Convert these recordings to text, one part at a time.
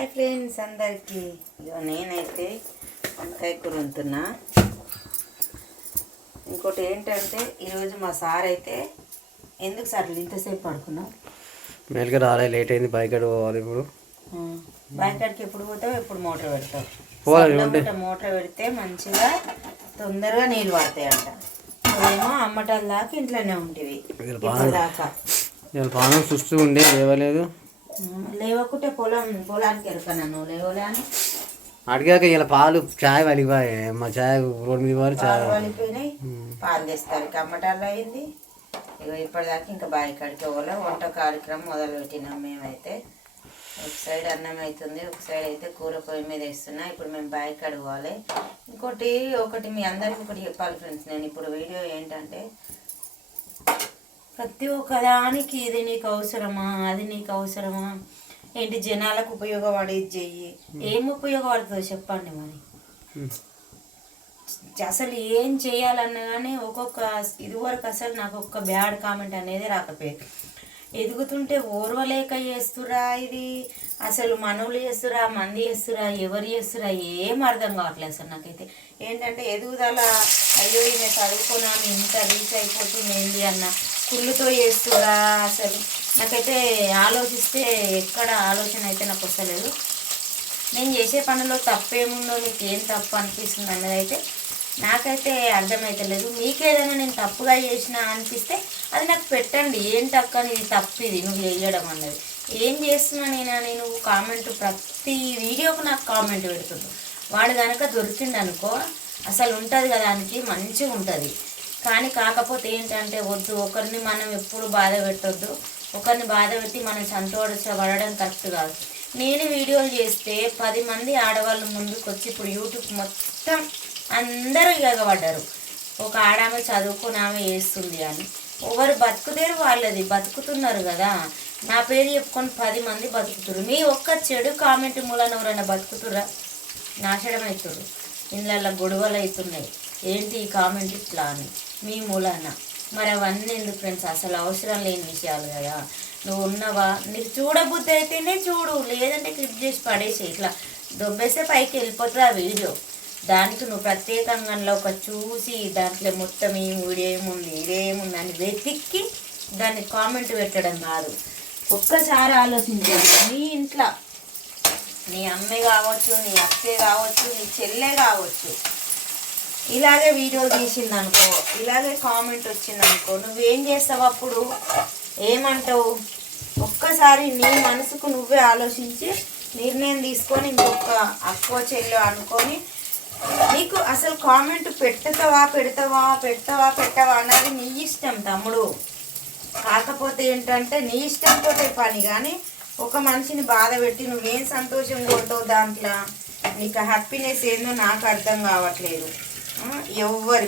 Hi friends అందరికీ. ఇగో నేనైతే వంకాయ కూర వండుతున్నా. ఇంకోటి ఏంటంటే ఈరోజు మా సార్ అయితే ఎందుకు సార్ ఇంతసేపు పడుకున్నావు? మేలుగా రాలే లేట్ అయింది బైక్ అడు పోవాలి ఇప్పుడు. బయటకి ఎప్పుడు పోతావు ఎప్పుడు మోటార్ పెడతావు? మోటార్ పెడితే మంచిగా తొందరగా నీళ్ళు పడతాయంట నువ్వేమో అమ్మటాల దాకా ఇంట్లోనే ఇప్పుడు దాకా నేను పానం సుస్తూ ఉండే లేవలేదు. లేవకుంటే పొలం పొలానికి వెళ్తాను నువ్వు లేవలే అని అడిగాక ఇలా పాలు చాయ్ వలిగిపోయాయి మా చాయ్ రోడ్డు మీద వారు చాయ్. పాలు వలిపోయినాయి పాలు తెస్తారు. కమ్మటాలు అయింది. ఇగో ఇప్పటిదాకా ఇంకా బావి కాడికి పోలే వంట కార్యక్రమం మొదలు పెట్టినాం మేమైతే. ఒక సైడ్ అన్నం అవుతుంది ఒక సైడ్ అయితే కూర పొయ్యి మీద వేస్తున్నా. ఇప్పుడు మేము బావి కాడికి పోవాలి. ఇంకోటి ఒకటి మీ అందరికీ ఒకటి చెప్పాలి ఫ్రెండ్స్. నేను ఇప్పుడు వీడియో ఏంటంటే ప్రతి ఒక్కదానికి ఇది నీకు అవసరమా? అది నీకు అవసరమా? ఏంటి జనాలకు ఉపయోగపడేది చెయ్యి ఏం ఉపయోగపడుతుందో చెప్పండి మరి. అసలు ఏం చేయాలన్నా కానీ ఒక్కొక్క ఇదివరకు అసలు నాకు ఒక్క బ్యాడ్ కామెంట్ అనేది రాకపోయేది. ఎదుగుతుంటే ఓర్వలేక చేస్తురా ఇది? అసలు మనవులు చేస్తురా మంది చేస్తురా ఎవరు చేస్తురా ఏం అర్థం కావట్లేదు అసలు నాకైతే. ఏంటంటే ఎదుగుదల అయ్యో ఈమె చదువుకున్నాను ఇంత రీచ్ అయిపోతుంది ఏంది అన్న. కుళ్ళుతో చేస్తురా అసలు. నాకైతే ఆలోచిస్తే ఎక్కడ ఆలోచన అయితే నాకు వస్తలేదు. నేను చేసే పనిలో తప్పేముందో మీకు ఏం తప్పు అనిపిస్తుంది అన్నది అయితే నాకైతే అర్థమైతలేదు. మీకేదైనా నేను తప్పుగా చేసినా అనిపిస్తే అది నాకు పెట్టండి. ఏం తక్కువ అని తప్పు ఇది నువ్వు చేయడం అన్నది. ఏం చేస్తున్నా నేను? కామెంట్ ప్రతి వీడియోకు నాకు కామెంట్ పెడుతుంది వాడు కనుక దొరికిండనుకో అసలు ఉంటుంది కదా దానికి మంచిగా ఉంటుంది కానీ కాకపోతే ఏంటంటే వద్దు. ఒకరిని మనం ఎప్పుడు బాధ పెట్టొద్దు. ఒకరిని బాధ పెట్టి మనం సంతోషపడడం కరెక్ట్ కాదు. నేను వీడియోలు చేస్తే పది మంది ఆడవాళ్ళు ముందుకు వచ్చి ఇప్పుడు యూట్యూబ్ మొత్తం అందరూ ఎగబడ్డారు. ఒక ఆడామె చదువుకుని ఆమె వేస్తుంది అని. ఎవరు బతుకుదేరు వాళ్ళది. బతుకుతున్నారు కదా. నా పేరు చెప్పుకొని పది మంది బతుకుతురు మీ ఒక్క చెడు కామెంట్ మూలన ఎవరైనా బతుకుతురా నాశనం అవుతున్నారు ఇళ్ళల్లో గొడవలు అవుతున్నాయి ఏంటి ఈ కామెంట్ ఇట్లా అని. మీ మూలాన. మరి అవన్నీ ఎందుకు ఫ్రెండ్స్? అసలు అవసరం లేని విషయాలు కదా. నువ్వు ఉన్నవా? నీకు చూడబుద్ధి అయితేనే చూడు. లేదంటే క్లిప్ చేసి పడేసి ఇట్లా దొబ్బేస్తే పైకి వెళ్ళిపోతుంది ఆ వీడియో. దానికి నువ్వు ప్రత్యేకంగా ఒక చూసి దాంట్లో మొత్తం ఈ వీడియో ఏముంది ఇదేముంది అని వెతికి దాన్ని కామెంట్ పెట్టడం కాదు. ఒక్కసారి ఆలోచించండి నీ ఇంట్లో. నీ అమ్మే కావచ్చు నీ అక్కే కావచ్చు నీ చెల్లె కావచ్చు. ఇలాగే వీడియో తీసింది అనుకో ఇలాగే కామెంట్ వచ్చిందనుకో నువ్వేం చేస్తావు అప్పుడు? ఏమంటావు? ఒక్కసారి నీ మనసుకు నువ్వే ఆలోచించి నిర్ణయం తీసుకొని ఇంకొక అక్కో చెల్లో అనుకొని నీకు అసలు కామెంట్ పెడతావా పెడతావా పెడతావా పెట్టవా అన్నది నీ ఇష్టం తమ్ముడు. కాకపోతే ఏంటంటే నీ ఇష్టంతో పని కానీ ఒక మనిషిని బాధ పెట్టి నువ్వేం సంతోషంగా ఉంటావు దాంట్లో? నీకు హ్యాపీనెస్ ఏందో నాకు అర్థం కావట్లేదు. ఆ,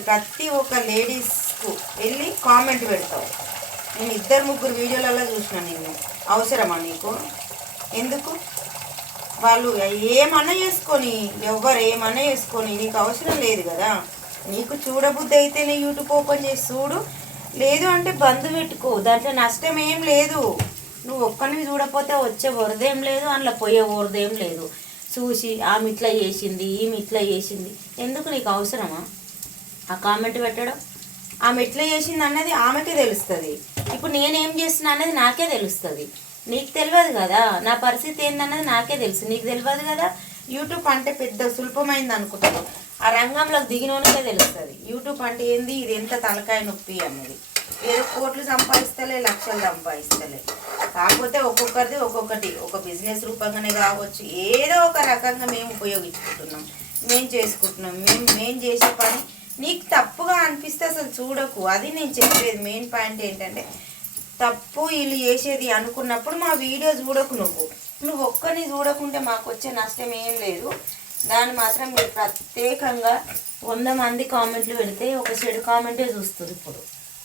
ప్రతి ఒక్క లేడీస్కు వెళ్ళి కామెంట్ పెడతావు. నేను ఇద్దరు ముగ్గురు వీడియోలలో చూసిన నేను అవసరమా నీకు? ఎందుకు? వాళ్ళు ఏమన్నా చేసుకొని ఎవ్వరు ఏమన్నా చేసుకొని నీకు అవసరం లేదు కదా. నీకు చూడబుద్ధి అయితేనే యూట్యూబ్ ఓపెన్ చేసి చూడు. లేదు అంటే బంద్ పెట్టుకో. దాంట్లో నష్టం ఏం లేదు. నువ్వు ఒక్కరిని చూడకపోతే వచ్చే వరదేం లేదు అందులో పోయే వరదేం లేదు. చూసి ఆమె ఇట్లా చేసింది ఈమె ఇట్లా చేసింది. ఎందుకు నీకు అవసరమా? ఆ కామెంట్ పెట్టడం. ఆమె ఎట్లా చేసింది అన్నది ఆమెకే తెలుస్తుంది. ఇప్పుడు నేనేం చేస్తున్నా అన్నది నాకే తెలుస్తుంది. నీకు తెలియదు కదా నా పరిస్థితి ఏందన్నది నాకే తెలుసు. నీకు తెలియదు కదా యూట్యూబ్ అంటే పెద్ద సులభమైంది అనుకుంటాను. ఆ రంగంలోకి దిగినోనికే తెలుస్తుంది. యూట్యూబ్ అంటే ఏంది? ఇది ఎంత తలకాయ నొప్పి అన్నది. ఏడు కోట్లు సంపాదిస్తలే లక్షలు సంపాదిస్తలే. కాకపోతే ఒక్కొక్కరిది ఒక్కొక్కటి. ఒక బిజినెస్ రూపంగానే కావచ్చు ఏదో ఒక రకంగా మేము ఉపయోగించుకుంటున్నాం. మేము చేసుకుంటున్నాం. మేము మేము చేసే పని నీకు తప్పుగా అనిపిస్తే అసలు చూడకు. అది నేను చెప్పేది మెయిన్ పాయింట్ ఏంటంటే తప్పు వీళ్ళు చేసేది అనుకున్నప్పుడు మా వీడియో చూడకు నువ్వు. నువ్వు ఒక్కరిని చూడకుంటే మాకు వచ్చే నష్టం ఏం లేదు. దాన్ని మాత్రం మీరు ప్రత్యేకంగా వంద మంది కామెంట్లు పెడితే ఒక చెడు కామెంటే చూస్తుంది ఇప్పుడు.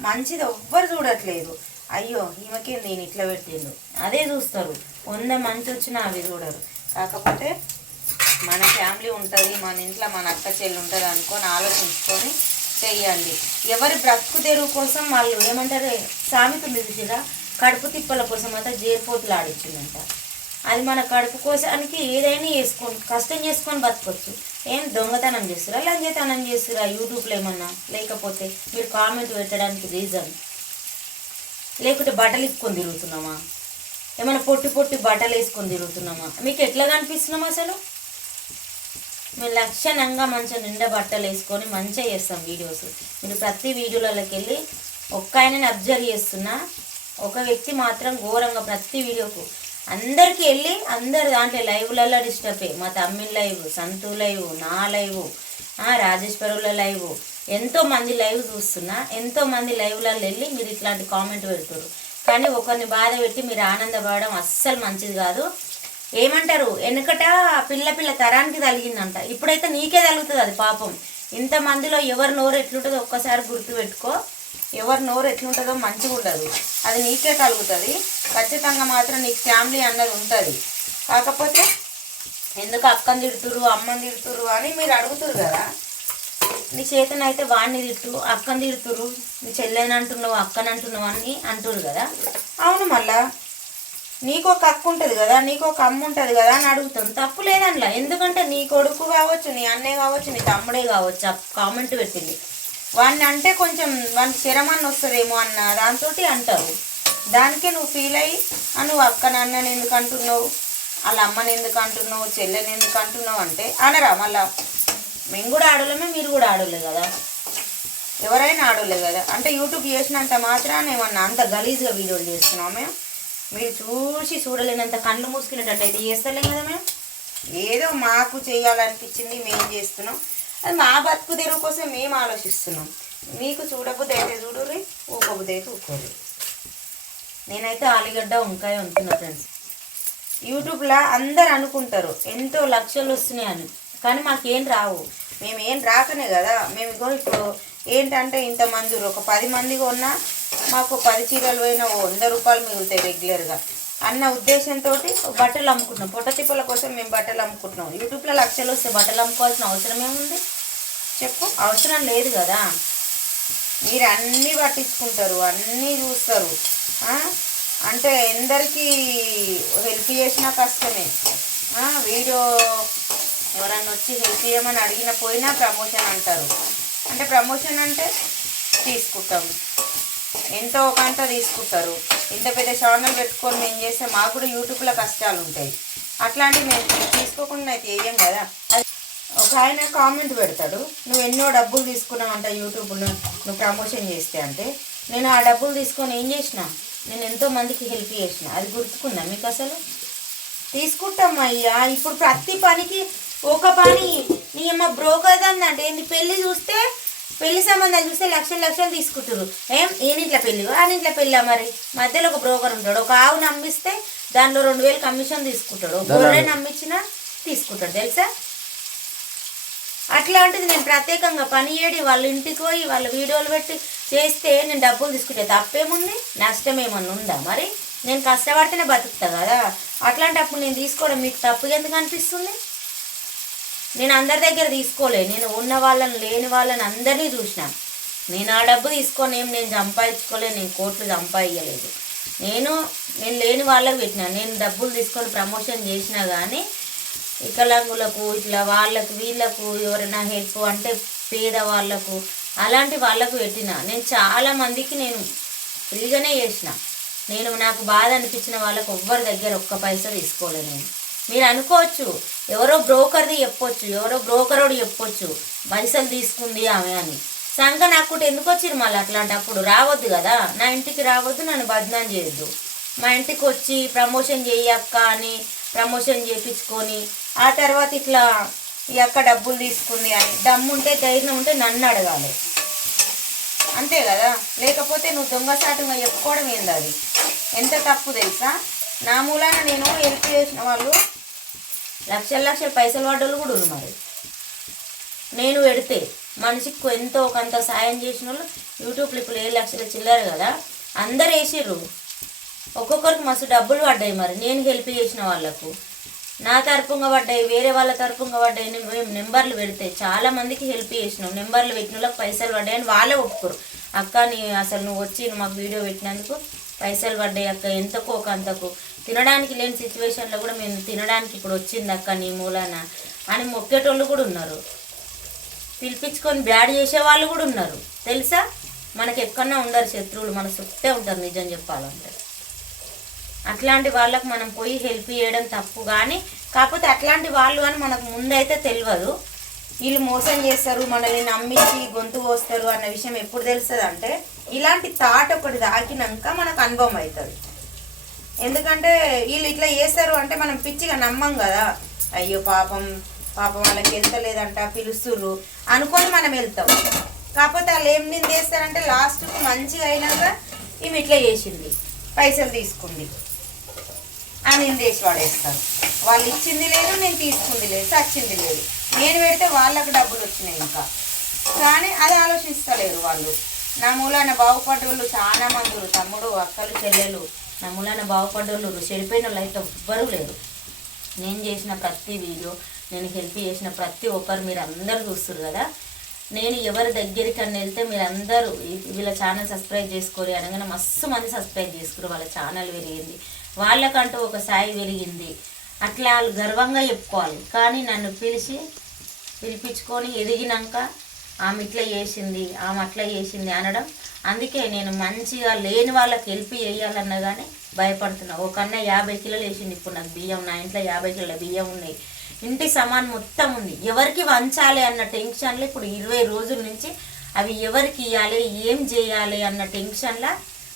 మంచిది ఎవ్వరు చూడట్లేదు. అయ్యో ఈమెకి నేను ఇట్లా పెట్టిండు అదే చూస్తారు. వంద మంచి వచ్చినా అవి చూడరు. కాకపోతే మన ఫ్యామిలీ ఉంటుంది మన ఇంట్లో మన అక్క చెల్లి ఉంటుంది అనుకొని ఆలోచించుకొని చెయ్యండి. ఎవరి బ్రతుకు తెరువు కోసం వాళ్ళు ఏమంటారు? సామెత ఉంది చూసిరా కడుపు తిప్పల కోసం అంతా జేర్పోతులు ఆడిచ్చిందంట. అది మన కడుపు కోసానికి ఏదైనా చేసుకొని కష్టం చేసుకొని బతకొచ్చు. ఏం దొంగతనం చేస్తురా? లంజతనం చేస్తురా యూట్యూబ్లో ఏమన్నా? లేకపోతే మీరు కామెంట్ పెట్టడానికి రీజన్? లేకుంటే బట్టలు ఇప్పుకొని తిరుగుతున్నామా? ఏమైనా పొట్టి పొట్టి బట్టలు వేసుకొని తిరుగుతున్నామా? మీకు ఎట్లా కనిపిస్తున్నాం అసలు? మేము లక్షణంగా మంచిగా నిండా బట్టలు వేసుకొని మంచిగా చేస్తాం వీడియోస్. మీరు ప్రతి వీడియోలలోకి వెళ్ళి ఒక్క ఆయనని అబ్జర్వ్ చేస్తున్నా ఒక వ్యక్తి మాత్రం ఘోరంగా ప్రతి వీడియోకు అందరికి వెళ్ళి అందరు దాంట్లో లైవ్లలో డిస్టర్బ్ అయ్యి మా తమ్మి లైవ్ సంతు లైవ్ నా లైవ్ రాజేశ్వరుల లైవ్. ఎంతో మంది లైవ్ చూస్తున్నా ఎంతో మంది లైవ్లలో వెళ్ళి మీరు ఇట్లాంటి కామెంట్ పెడుతున్నారు కానీ ఒకరిని బాధ పెట్టి మీరు ఆనందపడడం అస్సలు మంచిది కాదు. ఏమంటారు? వెనకట పిల్ల పిల్ల తరానికి తలిగిందంట ఇప్పుడైతే నీకే తగులుతుంది అది పాపం. ఇంతమందిలో ఎవరి నోరు ఎట్లుంటుందో ఒక్కసారి గుర్తుపెట్టుకో. ఎవరి నోరు ఎట్లుంటుందో మంచిగా ఉండదు. అది నీకే కలుగుతుంది. ఖచ్చితంగా మాత్రం నీకు ఫ్యామిలీ అన్నది ఉంటుంది. కాకపోతే ఎందుకు అక్కని తిడుతురు అమ్మని తిడుతురు అని మీరు అడుగుతురు కదా. నీ చేతనైతే వాడిని తిట్టు అక్కని తిడుతురు నీ చెల్లెని అంటున్నావు అక్కని అంటున్నావు అని అంటురు కదా. అవును మళ్ళా నీకు ఒక అక్క ఉంటుంది కదా నీకు ఒక అమ్మ ఉంటుంది కదా అని అడుగుతాం తప్పు లేదనలా. ఎందుకంటే నీ కొడుకు కావచ్చు నీ అన్నయ్య కావచ్చు నీ తమ్ముడే కావచ్చు. కామెంట్ పెట్టింది. వాడిని అంటే కొంచెం వానికి స్థిరమని వస్తుందేమో అన్న దాంతో అంటారు దానికే నువ్వు ఫీల్ అయ్యి "ఆ, నువ్వు అక్క నాన్నని ఎందుకు అంటున్నావు? వాళ్ళ అమ్మని ఎందుకు అంటున్నావు? చెల్లెని ఎందుకు అంటున్నావు? అంటే అనరా మళ్ళా. మేము కూడా ఆడలేమే మీరు కూడా ఆడలే కదా. ఎవరైనా ఆడలే కదా. అంటే యూట్యూబ్ చేసినంత మాత్రాన ఏమన్నా అంత గలీజ్గా వీడియోలు చేస్తున్నాం మేము? మీరు చూసి చూడలేనంత కళ్ళు మూసుకునేటట్టు అయితే చేస్తలేం కదా మేము? ఏదో మాకు చేయాలనిపించింది మేము చేస్తున్నాం. అది మా బతుకు తెరువు కోసం మేము ఆలోచిస్తున్నాం. మీకు చూడబుద్ది అయితే చూడుర్రి ఊపబుద్ది అయితే ఊకోరు నేనైతే ఆలుగడ్డ వంకాయ వండుతున్నా ఫ్రెండ్స్ యూట్యూబ్లో అందరు అనుకుంటారు ఎంతో లక్షలు వస్తున్నాయి అని. కానీ మాకేం రావు. మేము ఏం రాకనే కదా. మేము ఇగో ఇప్పుడు ఏంటంటే ఇంతమంది ఒక పది మంది ఉన్నా మాకు పది చీరలు పోయినా వంద రూపాయలు మిగులుతాయి రెగ్యులర్గా అన్న ఉద్దేశంతో బట్టలు అమ్ముకుంటున్నాం. పొట్ట తిప్పల కోసం మేము బట్టలు అమ్ముకుంటున్నాం. యూట్యూబ్లో లక్షలు వస్తే బట్టలు అమ్ముకోవాల్సిన అవసరం ఏముంది? చెప్పు. అవసరం లేదు కదా. మీరు అన్నీ పట్టించుకుంటారు అన్నీ చూస్తారు. అంటే ఎందరికీ హెల్ప్ చేసినా కష్టమే. వీడియో ఎవరన్నా వచ్చి హెల్ప్ చేయమని అడిగిన పోయినా ప్రమోషన్ అంటారు. అంటే ప్రమోషన్ అంటే తీసుకుంటాం. ఎంతో ఒకంత తీసుకుంటారు. ఇంత పెద్ద ఛానల్ పెట్టుకొని మేము చేస్తే మాకు కూడా యూట్యూబ్లో కష్టాలు ఉంటాయి. అట్లాంటివి మేము తీసుకోకుండా అయితే వేయం కదా. ఒక ఆయన కామెంట్ పెడతాడు నువ్వు ఎన్నో డబ్బులు తీసుకున్నావంట యూట్యూబ్లో నువ్వు ప్రమోషన్ చేస్తే అంటే. నేను ఆ డబ్బులు తీసుకొని ఏం చేసిన నేను ఎంతో మందికి హెల్ప్ చేసిన. అది గుర్తుకుందా మీకు అసలు? తీసుకుంటాం అయ్యా? ఇప్పుడు ప్రతి పనికి ఒక పని. నీ అమ్మ బ్రోకర్ అంటే ఏంది పెళ్ళి చూస్తే పెళ్ళి సంబంధాలు చూస్తే లక్షలు లక్షలు తీసుకుంటారు ఏం? ఈయనింట్లో పెళ్ళి ఆనింట్లో పెళ్ళా మరి? మధ్యలో ఒక బ్రోకర్ ఉంటాడు. ఒక ఆవు నమ్మిస్తే దానిలో రెండు వేలు కమిషన్ తీసుకుంటాడు. గొర్రె నమ్మించినా తీసుకుంటాడు. తెలుసా? అట్లాంటిది నేను ప్రత్యేకంగా పని చేయడి వాళ్ళ ఇంటికి పోయి వాళ్ళ వీడియోలు పెట్టి చేస్తే నేను డబ్బులు తీసుకుంటే తప్పేముంది? నష్టం ఏమన్నా ఉందా మరి? నేను కష్టపడితేనే బతుకుతా కదా. అట్లాంటప్పుడు నేను తీసుకోవడం మీకు తప్పుగా ఎందుకు అనిపిస్తుంది? నేను అందరి దగ్గర తీసుకోలే. నేను ఉన్న వాళ్ళని లేని వాళ్ళని అందరినీ చూసిన. నేను ఆ డబ్బు తీసుకొని ఏం నేను సంపాదించుకోలేదు నేను కోట్లు సంపాదించలేదు. నేను నేను లేని వాళ్ళకి పెట్టినా. నేను డబ్బులు తీసుకొని ప్రమోషన్ చేసినా కానీ వికలాంగులకు ఇట్లా వాళ్ళకు వీళ్ళకు ఎవరైనా హెల్ప్ అంటే పేదవాళ్ళకు అలాంటి వాళ్ళకు పెట్టిన. నేను చాలా మందికి నేను ఫ్రీగానే చేసిన. నేను నాకు బాధ అనిపించిన వాళ్ళకు ఎవ్వరి దగ్గర ఒక్క పైసా తీసుకోలే నేను. మీరు అనుకోవచ్చు ఎవరో బ్రోకర్ది చెప్పొచ్చు ఎవరో బ్రోకరోడు చెప్పొచ్చు పైసలు తీసుకుంది ఆమె అని. సంఘ నాకు ఎందుకు వచ్చింది మళ్ళీ అట్లాంటప్పుడు? రావద్దు కదా. నా ఇంటికి రావద్దు నన్ను బదనాం చేయొద్దు. మా ఇంటికి వచ్చి ప్రమోషన్ చేయక్క అని ప్రమోషన్ చేయించుకొని ఆ తర్వాత ఇట్లా ఈ అక్క డబ్బులు తీసుకుంది అని దమ్ముంటే ధైర్యం ఉంటే నన్ను అడగాలి. అంతే కదా? లేకపోతే నువ్వు దొంగసాటంగా చెప్పుకోవడం ఏంది అది? ఎంత తప్పు తెలుసా? నా మూలాన నేను హెల్ప్ చేసిన వాళ్ళు లక్షల లక్షల పైసలు పడ్డోళ్ళు కూడా ఉన్నారు మరి. నేను పెడితే మనిషికి ఎంతో కొంత సాయం చేసిన వాళ్ళు యూట్యూబ్లో ఇప్పుడు ఏడు లక్షల చిల్లరు కదా అందరు వేసిర్రు. ఒక్కొక్కరికి మస్తు డబ్బులు పడ్డాయి మరి. నేను హెల్ప్ చేసిన వాళ్ళకు. నా తరపుగా పడ్డాయి వేరే వాళ్ళ తరపుగా పడ్డాయి మేము నెంబర్లు పెడితే చాలా మందికి హెల్ప్ చేసినాం. నెంబర్లు పెట్టిన వాళ్ళకి పైసలు అని వాళ్ళే ఒప్పుకోరు. అక్క నీ అసలు నువ్వు వచ్చి మాకు వీడియో పెట్టినందుకు పైసలు పడ్డాయి అక్క ఎంతకో అంతకు తినడానికి లేని సిచ్యువేషన్లో కూడా మేము తినడానికి ఇప్పుడు వచ్చింది అక్క నీ మూలాన అని మొక్కేటోళ్ళు కూడా ఉన్నారు. పిలిపించుకొని బ్యాడ్ చేసే వాళ్ళు కూడా ఉన్నారు. తెలుసా? మనకి ఎక్కడన్నా ఉండరు శత్రువులు మన చుట్టే ఉంటారు నిజం చెప్పాలంటే. అట్లాంటి వాళ్ళకు మనం పోయి హెల్ప్ చేయడం తప్పు కానీ కాకపోతే అట్లాంటి వాళ్ళు అని మనకు ముందైతే తెలియదు. వీళ్ళు మోసం చేస్తారు మనల్ని నమ్మించి గొంతు పోస్తారు అన్న విషయం ఎప్పుడు తెలుస్తుంది అంటే ఇలాంటి థాట్ ఒకటి తాకినాక మనకు అనుభవం అవుతుంది. ఎందుకంటే వీళ్ళు ఇట్లా చేస్తారు అంటే మనం పిచ్చిగా నమ్మం కదా. అయ్యో పాపం పాపం వాళ్ళకి వెళ్తలేదంట పిలుస్తుర్రు అనుకొని మనం వెళ్తాం. కాకపోతే వాళ్ళు ఏం నేను చేస్తారంటే లాస్ట్కి మంచిగా అయినాక ఈమె ఇట్లా చేసింది. పైసలు తీసుకుంది. ఆ నిందేసి వాడేస్తారు. వాళ్ళు ఇచ్చింది లేదు నేను తీసుకుంది లేదు చచ్చింది లేదు. నేను పెడితే వాళ్ళకు డబ్బులు వచ్చినాయి ఇంకా. కానీ అది ఆలోచిస్తలేరు వాళ్ళు. నా మూలాన బాగుపడ్డోళ్ళు చాలా మంది తమ్ముడు అక్కలు చెల్లెలు. నా మూలాన బాగుపడ్డోళ్ళు చెడిపోయిన వాళ్ళు అయితే ఎవ్వరూ లేరు. నేను చేసిన ప్రతి వీడియో నేను హెల్ప్ చేసిన ప్రతి ఒక్కరు మీరు అందరు చూస్తారు కదా. నేను ఎవరి దగ్గరికి అని వెళ్తే మీరు అందరూ వీళ్ళ ఛానల్ సబ్స్క్రైబ్ చేసుకోరు. అనగానే మస్తు మంది సబ్స్క్రైబ్ చేసుకురు వాళ్ళ ఛానల్ పెరిగింది. వాళ్ళకంటూ ఒక సాయి పెరిగింది. అట్లా వాళ్ళు గర్వంగా చెప్పుకోవాలి. కానీ నన్ను పిలిచి పిలిపించుకొని ఎదిగినాక ఆమె ఇట్లా చేసింది ఆమె అట్లా చేసింది అనడం. అందుకే నేను మంచిగా లేని వాళ్ళకి హెల్ప్ చేయాలన్నా కానీ భయపడుతున్నా. ఒక అన్న యాభై కిలోలు వేసింది ఇప్పుడు నాకు బియ్యం నా ఇంట్లో యాభై కిలోల బియ్యం ఉన్నాయి ఇంటి సమాన్ మొత్తం ఉంది. ఎవరికి వంచాలి అన్న టెన్షన్లో ఇప్పుడు ఇరవై రోజుల నుంచి అవి ఎవరికి ఇవ్వాలి ఏం చేయాలి అన్న టెన్షన్లో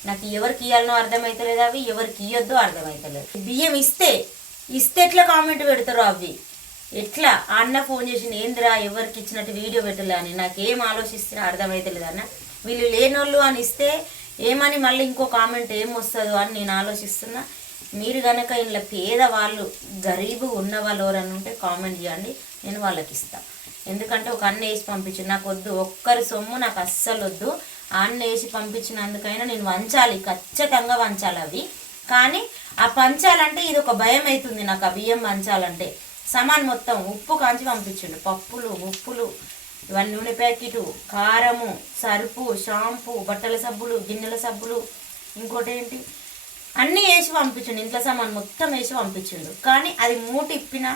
నాకు ఎవరికి ఇవ్వాలనో అర్థమవుతలేదు అవి ఎవరికి ఇవ్వద్దో అర్థమవుతలేదు బియ్యం ఇస్తే ఇస్తే ఎట్లా కామెంట్ పెడతారు అవి? ఎట్లా? ఆ అన్న ఫోన్ చేసి ఏందిరా ఎవరికి ఇచ్చినట్టు వీడియో పెట్టలే అని. నాకేం ఆలోచిస్తున్నా అర్థమవుతలేదు అన్న. వీళ్ళు లేనోళ్ళు అని ఇస్తే ఏమని మళ్ళీ ఇంకో కామెంట్ ఏం వస్తుందో అని నేను ఆలోచిస్తున్నా. మీరు కనుక ఇంట్లో పేదవాళ్ళు గరీబు ఉన్నవాళ్ళు వాళ్ళు ఎవరన్నా ఉంటే కామెంట్ చేయండి. నేను వాళ్ళకి ఇస్తాను ఎందుకంటే ఒక అన్న వేసి పంపించు. నాకు వద్దు ఒక్కరి సొమ్ము నాకు అస్సలు వద్దు ఆ అన్న వేసి పంపించినందుకైనా నేను వంచాలి. ఖచ్చితంగా వంచాలి అవి. కానీ ఆ పంచాలంటే ఇది ఒక భయం అవుతుంది నాకు. ఆ బియ్యం పంచాలంటే సమాన్ మొత్తం ఉప్పు కాంచి పంపించిండు. పప్పులు ఉప్పులు ఇవన్నీ నూనె ప్యాకెటు కారము సరుపు షాంపూ బట్టల సబ్బులు గిన్నెల సబ్బులు ఇంకోటి ఏంటి? అన్నీ వేసి పంపించిండు. ఇంట్లో సామాన్ మొత్తం వేసి పంపించిండు. కానీ అది మూట ఇప్పిన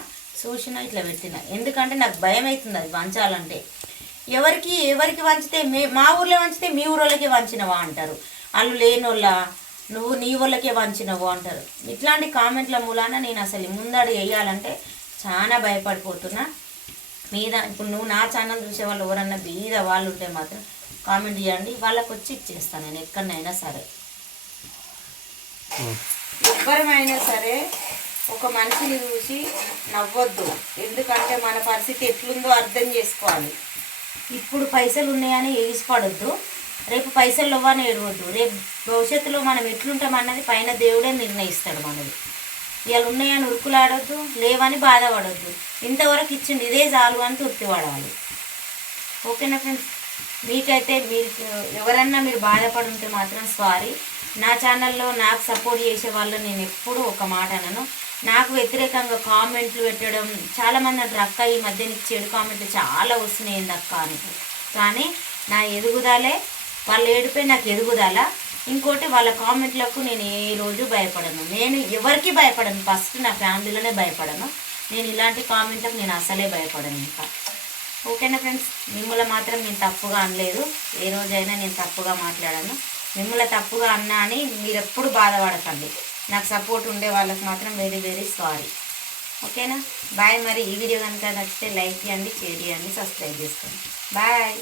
చూసిన ఇట్లా పెట్టిన. ఎందుకంటే నాకు భయం అవుతుంది అది వంచాలంటే. ఎవరికి ఎవరికి వంచితే మే మా ఊర్లో వంచితే మీ ఊరోళ్ళకే వంచినవా అంటారు. వాళ్ళు లేనోళ్ళ నువ్వు నీ వాళ్ళకే వంచినవు అంటారు. ఇట్లాంటి కామెంట్ల మూలాన నేను అసలు ముందడు వేయాలంటే చాలా భయపడిపోతున్నా. మీద ఇప్పుడు నువ్వు నా ఛానల్ చూసే వాళ్ళు ఎవరన్నా బీద వాళ్ళు ఉంటే మాత్రం కామెంట్ చేయండి. వాళ్ళకి వచ్చి ఇచ్చేస్తాను నేను ఎక్కడనైనా సరే. ఎవ్వరమైనా సరే ఒక మనిషిని చూసి నవ్వొద్దు. ఎందుకంటే మన పరిస్థితి ఎట్లుందో అర్థం చేసుకోవాలి. ఇప్పుడు పైసలు ఉన్నాయని ఎగిసిపడొద్దు రేపు పైసలు ఇవ్వని ఏడవద్దు. రేపు భవిష్యత్తులో మనం ఎట్లుంటాం అన్నది పైన దేవుడే నిర్ణయిస్తాడు మనది. ఇవాళ ఉన్నాయని ఉరుకులాడొద్దు లేవని బాధపడొద్దు. ఇంతవరకు ఇచ్చింది ఇదే చాలు అని తృప్తి పడాలి. ఓకేనా ఫ్రెండ్స్? మీకైతే మీరు ఎవరన్నా మీరు బాధపడి ఉంటే మాత్రం సారీ. నా ఛానల్లో నాకు సపోర్ట్ చేసే వాళ్ళు నేను ఎప్పుడూ ఒక మాట అనను. నాకు వ్యతిరేకంగా కామెంట్లు పెట్టడం చాలామంది అంటారు అక్క ఈ మధ్య నీకు చెడు కామెంట్లు చాలా వస్తున్నాయి అక్క అని. కానీ నా ఎదుగుదలే వాళ్ళు ఏడిపోయి నాకు ఎదుగుదల. ఇంకోటి వాళ్ళ కామెంట్లకు నేను ఏ రోజు భయపడను. నేను ఎవరికి భయపడను? ఫస్ట్ నా ఫ్యామిలీలోనే భయపడను. నేను ఇలాంటి కామెంట్లకు నేను అసలే భయపడను ఇంకా. ఓకేనా ఫ్రెండ్స్? మిమ్మల్ని మాత్రం నేను తప్పుగా అనలేదు. ఏ రోజైనా నేను తప్పుగా మాట్లాడాను. మిమ్మల్ని తప్పుగా అన్నా అని మీరు ఎప్పుడు బాధపడకండి. నాకు సపోర్ట్ ఉండే వాళ్ళకి మాత్రం వెరీ వెరీ సారీ. ఓకేనా? బాయ్ మరి ఈ వీడియో కనుక నచ్చితే లైక్ చేయండి షేర్ చేయండి సబ్స్క్రైబ్ చేసుకోండి. బాయ్!